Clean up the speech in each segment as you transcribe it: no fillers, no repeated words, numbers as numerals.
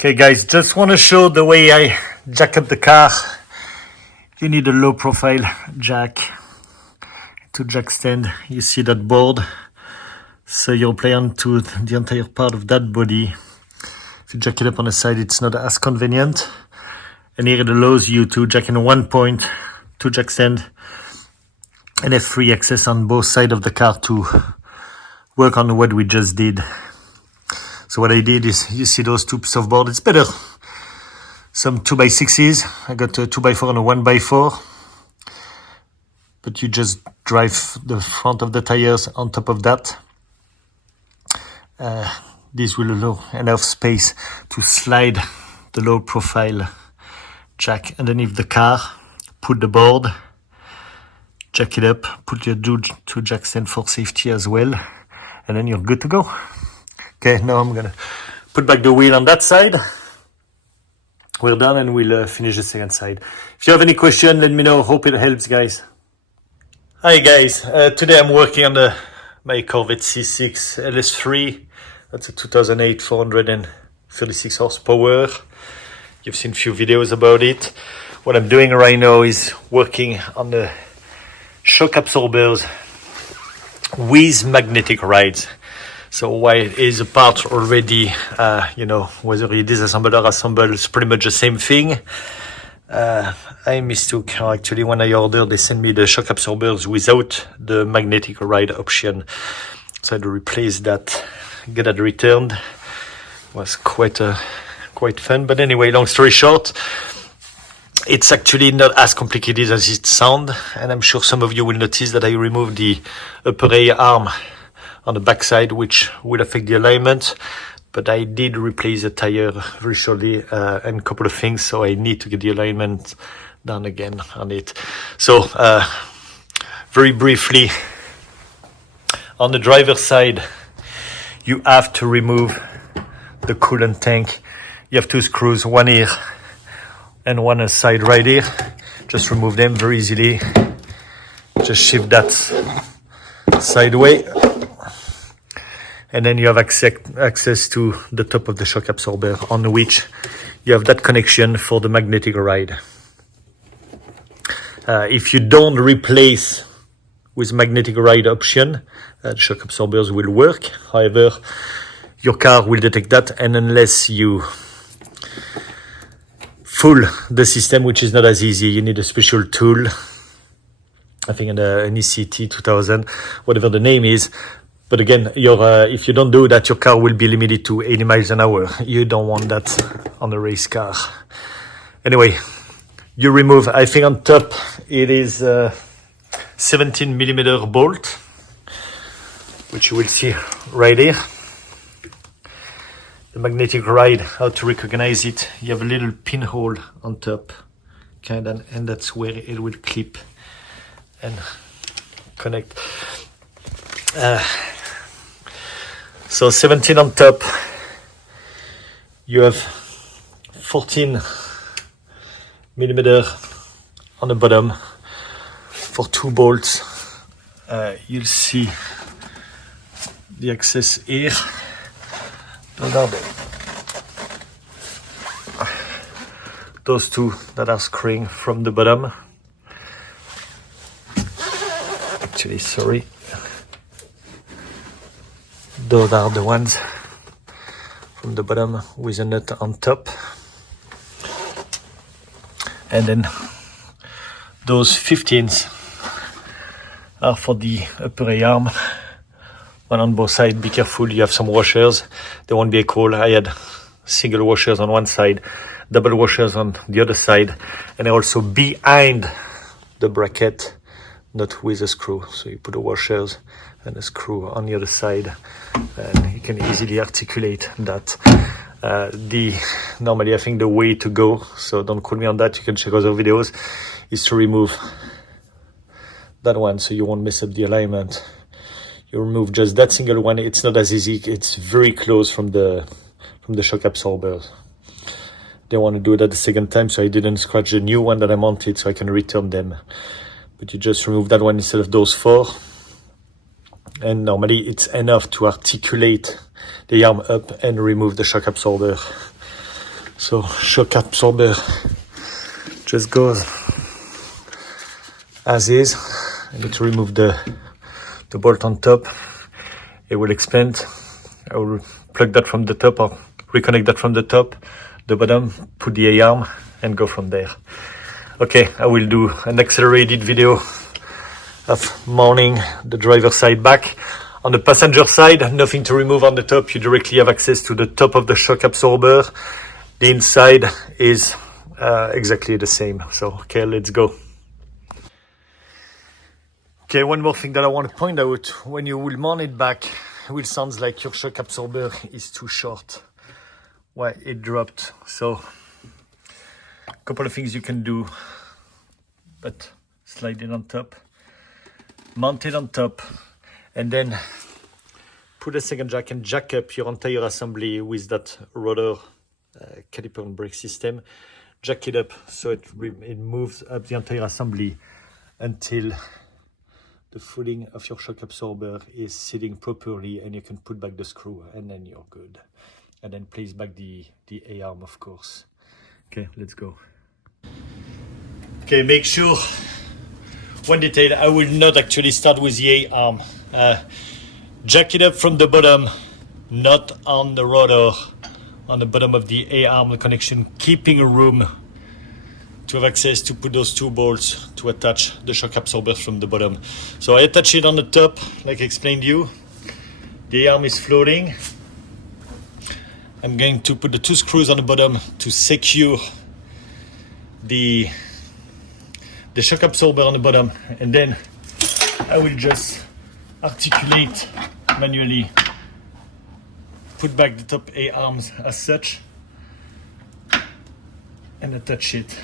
Okay guys, just want to show the way I jack up the car. You need a low profile jack to jack stand. You see that board, so you'll play onto the entire part of that body. If you jack it up on the side, it's not as convenient. And here it allows you to jack in one point to jack stand and have free access on both sides of the car to work on what we just did. So what I did is, you see those two pieces of board, it's better. Some 2x6s, I got a 2x4 and a 1x4. But you just drive the front of the tires on top of that. This will allow enough space to slide the low profile jack underneath the car, put the board, jack it up, put your two jack stand for safety as well, and then you're good to go. Okay, now I'm gonna put back the wheel on that side. We're done and we'll finish the second side. If you have any question, let me know. Hope it helps, guys. Hi guys, today I'm working on my Corvette C6 LS3. That's a 2008 436 horsepower. You've seen a few videos about it. What I'm doing right now is working on the shock absorbers with magnetic rides. So while it is a part already, whether you disassemble or assemble, it's pretty much the same thing. I mistook, actually, when I ordered, they sent me the shock absorbers without the magnetic ride option. So I had to replace that, get that returned. It was quite fun. But anyway, long story short, it's actually not as complicated as it sounds. And I'm sure some of you will notice that I removed the upper A arm on the backside, which will affect the alignment, but I did replace the tire very shortly and a couple of things, so I need to get the alignment done again on it. So very briefly, on the driver's side, you have to remove the coolant tank. You have two screws, one here and one side right here. Just remove them very easily. Just shift that sideways. And then you have access to the top of the shock absorber, on which you have that connection for the magnetic ride. If you don't replace with magnetic ride option, shock absorbers will work. However, your car will detect that, and unless you fool the system, which is not as easy, you need a special tool. I think an ECT 2000, whatever the name is. But again, if you don't do that, your car will be limited to 80 miles an hour. You don't want that on a race car. Anyway, you remove, I think on top, it is a 17 millimeter bolt, which you will see right here. The magnetic ride, how to recognize it. You have a little pinhole on top, and that's where it will clip and connect. So 17 on top, you have 14 millimeter on the bottom for two bolts. You'll see the access here. Those two that are screwing from the bottom. Actually, sorry. Those are the ones from the bottom with a nut on top. And then those 15s are for the upper A arm. One on both sides. Be careful, you have some washers. They won't be equal. I had single washers on one side, double washers on the other side, and they're also behind the bracket, not with a screw. So you put the washers and a screw on the other side, and you can easily articulate that. Normally I think the way to go, so don't quote me on that, you can check other videos, is to remove that one so you won't mess up the alignment. You remove just that single one. It's not as easy. It's very close from the shock absorbers. They want to do it at the second time, so I didn't scratch the new one that I mounted so I can return them. But you just remove that one instead of those four. And normally it's enough to articulate the arm up and remove the shock absorber. So shock absorber just goes as is. I need to remove the bolt on top. It will expand. I will plug that from the top or reconnect that from the top, the bottom, put the A-arm and go from there. Okay, I will do an accelerated video of mounting the driver's side back. On the passenger side, nothing to remove on the top. You directly have access to the top of the shock absorber. The inside is exactly the same. So, okay, let's go. Okay, one more thing that I want to point out. When you will mount it back, it will sound like your shock absorber is too short. Why it dropped. So, a couple of things you can do. But slide it on top, mount it on top, and then put a second jack and jack up your entire assembly with that rotor caliper and brake system. Jack it up so it moves up the entire assembly until the footing of your shock absorber is sitting properly, and you can put back the screw, and then you're good. And then place back the A-arm, of course. Okay, let's go. Okay, make sure, one detail, I will not actually start with the A-arm. Jack it up from the bottom, not on the rotor, on the bottom of the A-arm connection, keeping a room to have access to put those two bolts to attach the shock absorbers from the bottom. So I attach it on the top, like I explained to you. The A-arm is floating. I'm going to put the two screws on the bottom to secure the shock absorber on the bottom, and then I will just articulate manually, put back the top A-arms as such, and attach it.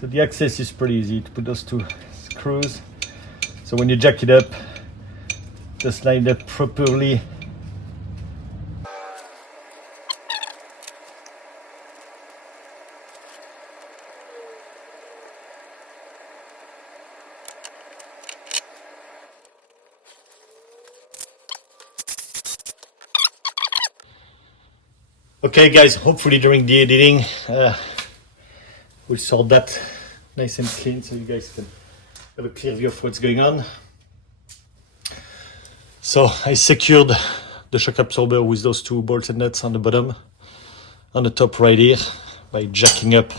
So the access is pretty easy to put those two screws. So when you jack it up, just line it up properly. Okay guys, hopefully during the editing we'll sort that nice and clean so you guys can have a clear view of what's going on. So I secured the shock absorber with those two bolts and nuts on the bottom, on the top right here, by jacking up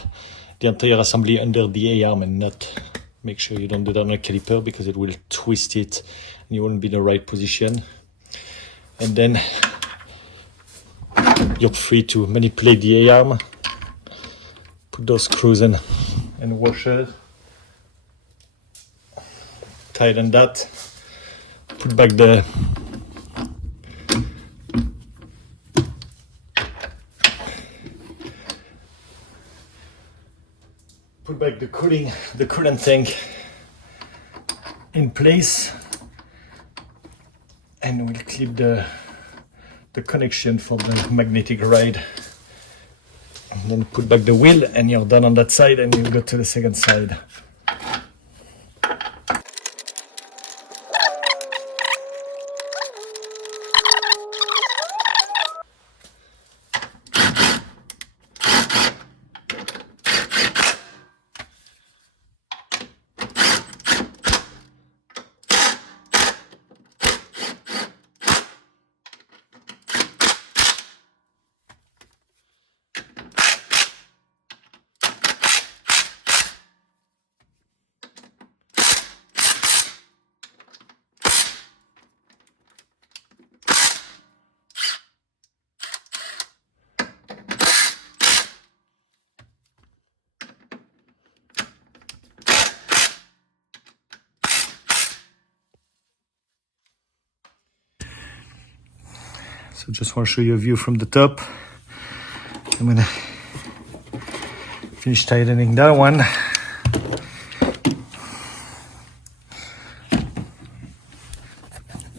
the entire assembly under the A-arm and nut. Make sure you don't do that on a caliper because it will twist it and you won't be in the right position. And then you're free to manipulate the A-arm, put those screws in and washer, tighten that, put back the coolant tank in place, and we'll clip the connection for the magnetic ride, and then put back the wheel, and you're done on that side, and you go to the second side. So just want to show you a view from the top. I'm gonna finish tightening that one.